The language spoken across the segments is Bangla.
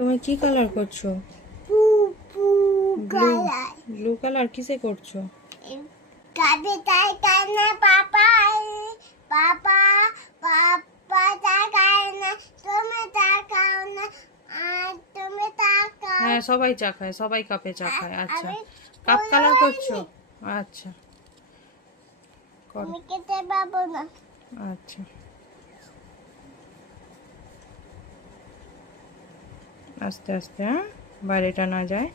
তুমি কি কালার করছো? ব্লু। ব্লু কালার কিসে করছো? হ্যাঁ, সবাই চা খায়, সবাই কাপে চা খায়। আচ্ছা, কাপ কালার করছো? আচ্ছা, করো। আচ্ছা, আস্তে আস্তে, হ্যাঁ, বাইরেটা না যায়।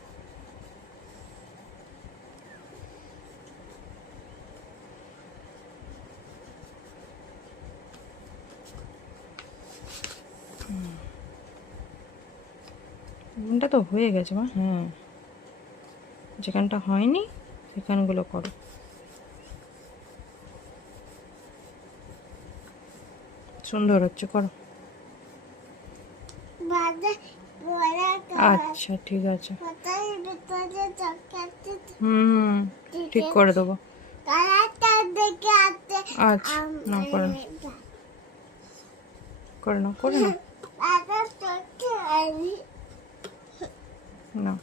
এটা তো হয়ে গেছে মা। হ্যাঁ, যেখানটা হয়নি সেখানগুলো করো। সুন্দর হচ্ছে, করো। আচ্ছা, ঠিক আছে। হুম, ঠিক করে দেবো। আচ্ছা, না করে না, করে না, করে না, না।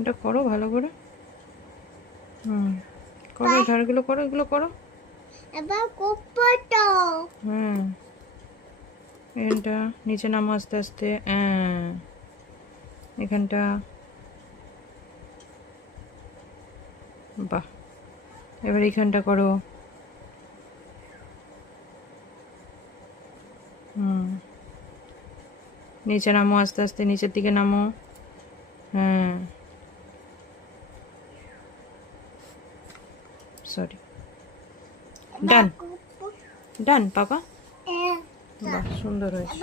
এটা করো ভালো করে। হুম, করো, ধারগুলো করো, এগুলো করো। হুম, এখানটা নিচে নামো আস্তে আস্তে। এখানটা, বাহ। এবার এখানটা করো। হুম, নিচে নামো আস্তে আস্তে, নিচের দিকে নামো। হ্যাঁ, সরি। ডান, ডান পাপা। বাহ, সুন্দর হয়েছে।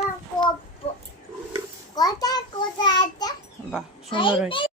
বাহ, সুন্দর হয়েছে।